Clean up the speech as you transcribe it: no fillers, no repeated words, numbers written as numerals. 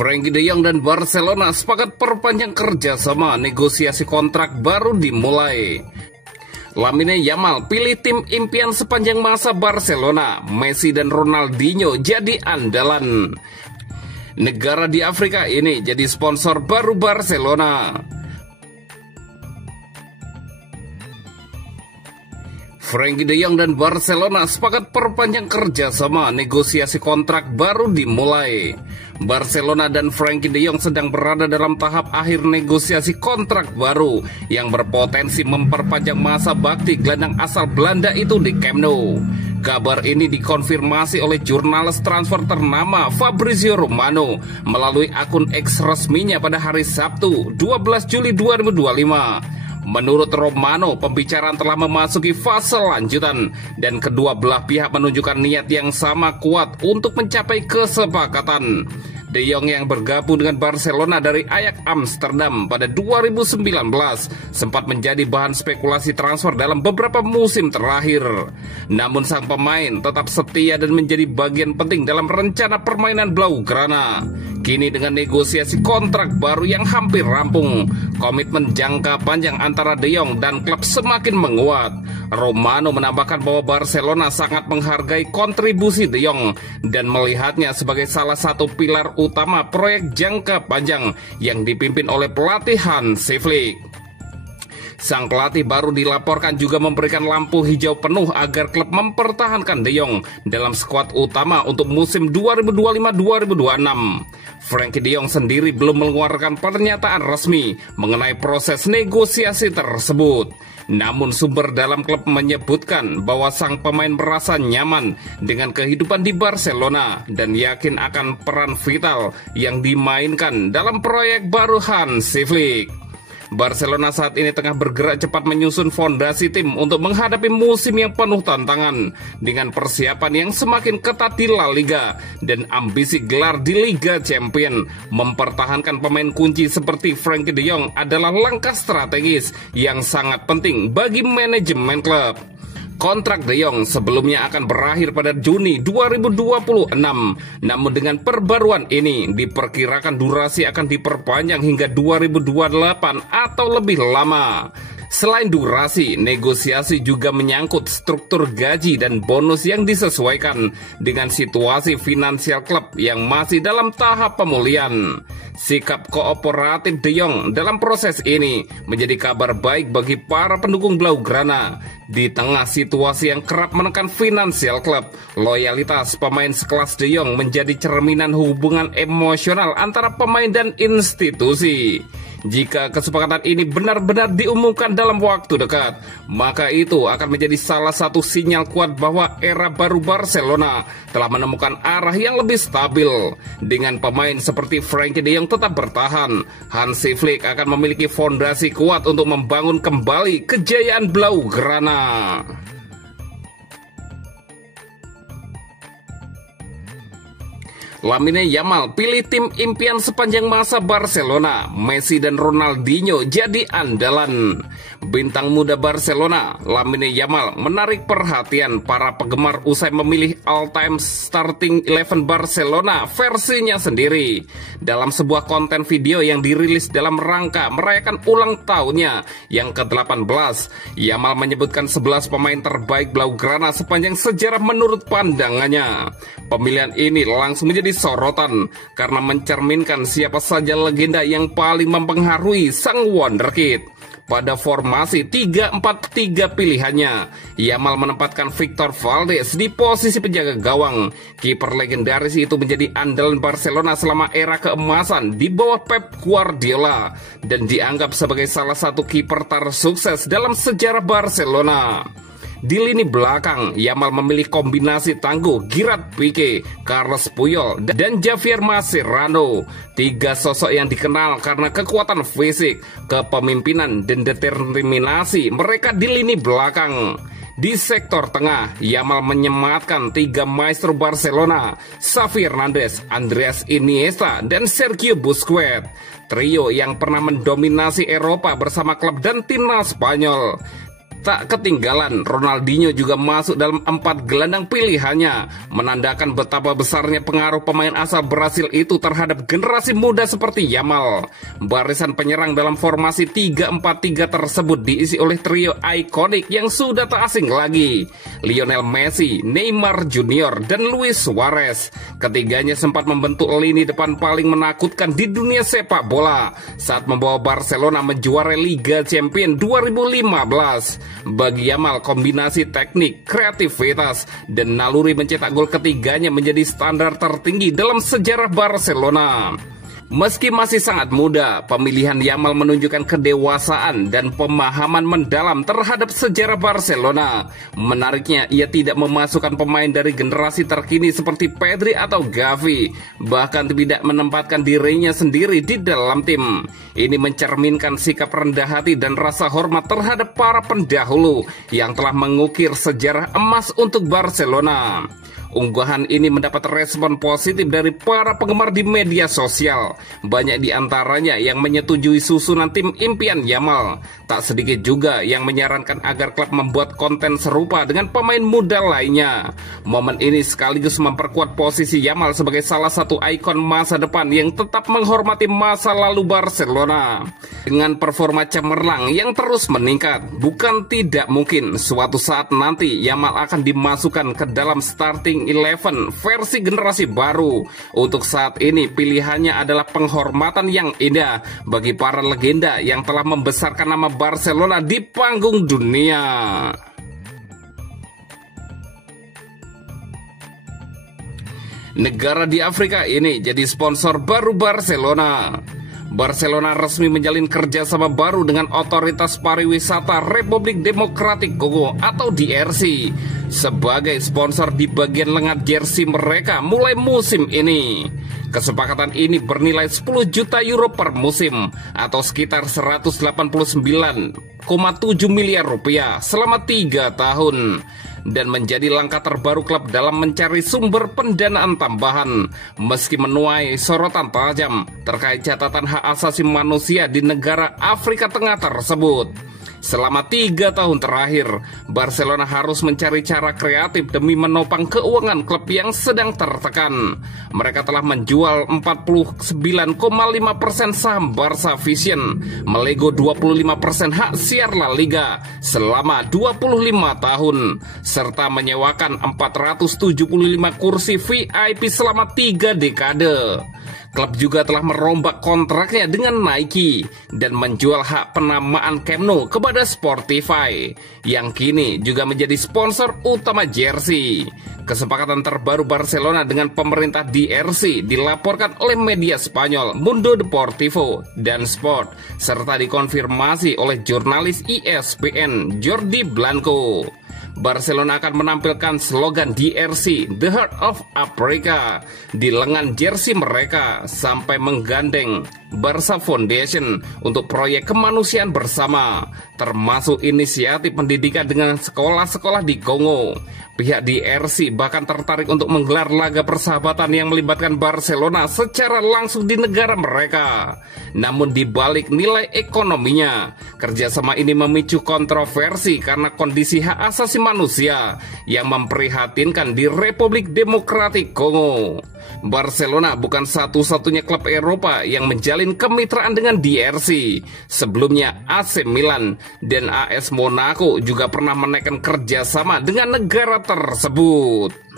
Frenkie de Jong dan Barcelona sepakat perpanjang kerjasama, negosiasi kontrak baru dimulai. Lamine Yamal pilih tim impian sepanjang masa Barcelona, Messi dan Ronaldinho jadi andalan. Negara di Afrika ini jadi sponsor baru Barcelona. Frenkie de Jong dan Barcelona sepakat perpanjang kerjasama, negosiasi kontrak baru dimulai. Barcelona dan Frenkie de Jong sedang berada dalam tahap akhir negosiasi kontrak baru yang berpotensi memperpanjang masa bakti gelandang asal Belanda itu di Camp Nou. Kabar ini dikonfirmasi oleh jurnalis transfer ternama Fabrizio Romano melalui akun X resminya pada hari Sabtu 12 Juli 2025. Menurut Romano, pembicaraan telah memasuki fase lanjutan dan kedua belah pihak menunjukkan niat yang sama kuat untuk mencapai kesepakatan. De Jong yang bergabung dengan Barcelona dari Ajax Amsterdam pada 2019 sempat menjadi bahan spekulasi transfer dalam beberapa musim terakhir. Namun sang pemain tetap setia dan menjadi bagian penting dalam rencana permainan Blaugrana. Kini dengan negosiasi kontrak baru yang hampir rampung, komitmen jangka panjang antara De Jong dan klub semakin menguat. Romano menambahkan bahwa Barcelona sangat menghargai kontribusi De Jong dan melihatnya sebagai salah satu pilar utama proyek jangka panjang yang dipimpin oleh pelatih Hansi Flick. Sang pelatih baru dilaporkan juga memberikan lampu hijau penuh agar klub mempertahankan De Jong dalam skuad utama untuk musim 2025-2026. Frenkie de Jong sendiri belum mengeluarkan pernyataan resmi mengenai proses negosiasi tersebut. Namun sumber dalam klub menyebutkan bahwa sang pemain merasa nyaman dengan kehidupan di Barcelona dan yakin akan peran vital yang dimainkan dalam proyek baru Hansi Flick. Barcelona saat ini tengah bergerak cepat menyusun fondasi tim untuk menghadapi musim yang penuh tantangan dengan persiapan yang semakin ketat di La Liga dan ambisi gelar di Liga Champions. Mempertahankan pemain kunci seperti Frenkie de Jong adalah langkah strategis yang sangat penting bagi manajemen klub. Kontrak De Jong sebelumnya akan berakhir pada Juni 2026. Namun dengan perbaruan ini diperkirakan durasi akan diperpanjang hingga 2028 atau lebih lama. Selain durasi, negosiasi juga menyangkut struktur gaji dan bonus yang disesuaikan dengan situasi finansial klub yang masih dalam tahap pemulihan. Sikap kooperatif De Jong dalam proses ini menjadi kabar baik bagi para pendukung Blaugrana. Di tengah situasi yang kerap menekan finansial klub, loyalitas pemain sekelas De Jong menjadi cerminan hubungan emosional antara pemain dan institusi. Jika kesepakatan ini benar-benar diumumkan dalam waktu dekat, maka itu akan menjadi salah satu sinyal kuat bahwa era baru Barcelona telah menemukan arah yang lebih stabil. Dengan pemain seperti Frenkie de Jong tetap bertahan, Hansi Flick akan memiliki fondasi kuat untuk membangun kembali kejayaan Blaugrana. Lamine Yamal pilih tim impian sepanjang masa Barcelona, Messi dan Ronaldinho jadi andalan. Bintang muda Barcelona, Lamine Yamal menarik perhatian para penggemar usai memilih all-time starting 11 Barcelona versinya sendiri. Dalam sebuah konten video yang dirilis dalam rangka merayakan ulang tahunnya yang ke-18, Yamal menyebutkan 11 pemain terbaik Blaugrana sepanjang sejarah menurut pandangannya. Pemilihan ini langsung menjadi sorotan karena mencerminkan siapa saja legenda yang paling mempengaruhi sang wonderkid. Pada formasi 3-4-3 pilihannya, Yamal menempatkan Victor Valdes di posisi penjaga gawang. Kiper legendaris itu menjadi andalan Barcelona selama era keemasan di bawah Pep Guardiola dan dianggap sebagai salah satu kiper tersukses dalam sejarah Barcelona. Di lini belakang, Yamal memilih kombinasi tangguh Gerard Pique, Carles Puyol, dan Javier Mascherano. Tiga sosok yang dikenal karena kekuatan fisik, kepemimpinan, dan determinasi mereka di lini belakang. Di sektor tengah, Yamal menyematkan tiga maestro Barcelona, Xavi Hernandez, Andreas Iniesta, dan Sergio Busquets. Trio yang pernah mendominasi Eropa bersama klub dan timnas Spanyol. Tak ketinggalan, Ronaldinho juga masuk dalam 4 gelandang pilihannya, menandakan betapa besarnya pengaruh pemain asal Brasil itu terhadap generasi muda seperti Yamal. Barisan penyerang dalam formasi 3-4-3 tersebut diisi oleh trio ikonik yang sudah tak asing lagi, Lionel Messi, Neymar Junior, dan Luis Suarez. Ketiganya sempat membentuk lini depan paling menakutkan di dunia sepak bola saat membawa Barcelona menjuarai Liga Champions 2015. Bagi Yamal, kombinasi teknik, kreativitas, dan naluri mencetak gol ketiganya menjadi standar tertinggi dalam sejarah Barcelona. Meski masih sangat muda, pemilihan Yamal menunjukkan kedewasaan dan pemahaman mendalam terhadap sejarah Barcelona. Menariknya, ia tidak memasukkan pemain dari generasi terkini seperti Pedri atau Gavi, bahkan tidak menempatkan dirinya sendiri di dalam tim. Ini mencerminkan sikap rendah hati dan rasa hormat terhadap para pendahulu yang telah mengukir sejarah emas untuk Barcelona. Unggahan ini mendapat respon positif dari para penggemar di media sosial. Banyak di antaranya yang menyetujui susunan tim impian Yamal. Tak sedikit juga yang menyarankan agar klub membuat konten serupa dengan pemain muda lainnya. Momen ini sekaligus memperkuat posisi Yamal sebagai salah satu ikon masa depan yang tetap menghormati masa lalu Barcelona. Dengan performa cemerlang yang terus meningkat, bukan tidak mungkin suatu saat nanti Yamal akan dimasukkan ke dalam starting 11 versi generasi baru. Untuk saat ini pilihannya adalah penghormatan yang indah bagi para legenda yang telah membesarkan nama Barcelona di panggung dunia. Negara di Afrika ini jadi sponsor baru Barcelona. Barcelona resmi menjalin kerjasama baru dengan Otoritas Pariwisata Republik Demokratik Kongo atau DRC sebagai sponsor di bagian lengan jersey mereka mulai musim ini. Kesepakatan ini bernilai 10 juta euro per musim atau sekitar 189,7 miliar rupiah selama 3 tahun. Dan menjadi langkah terbaru klub dalam mencari sumber pendanaan tambahan, meski menuai sorotan tajam terkait catatan hak asasi manusia di negara Afrika Tengah tersebut. Selama 3 tahun terakhir, Barcelona harus mencari cara kreatif demi menopang keuangan klub yang sedang tertekan. Mereka telah menjual 49,5% saham Barca Vision, melego 25% hak siar La Liga selama 25 tahun, serta menyewakan 475 kursi VIP selama 3 dekade. Klub juga telah merombak kontraknya dengan Nike dan menjual hak penamaan Camp Nou kepada Spotify, yang kini juga menjadi sponsor utama jersey. Kesepakatan terbaru Barcelona dengan pemerintah DRC dilaporkan oleh media Spanyol Mundo Deportivo dan Sport, serta dikonfirmasi oleh jurnalis ESPN Jordi Blanco. Barcelona akan menampilkan slogan DRC, The Heart of Africa, di lengan jersey mereka sampai menggandeng Barca Foundation untuk proyek kemanusiaan bersama, termasuk inisiatif pendidikan dengan sekolah-sekolah di Kongo. Pihak DRC bahkan tertarik untuk menggelar laga persahabatan yang melibatkan Barcelona secara langsung di negara mereka. Namun di balik nilai ekonominya, kerjasama ini memicu kontroversi karena kondisi hak asasi manusia yang memprihatinkan di Republik Demokratik Kongo. Barcelona bukan satu-satunya klub Eropa yang menjalin kemitraan dengan DRC. Sebelumnya AC Milan dan AS Monaco juga pernah menaikkan kerjasama dengan negara tersebut.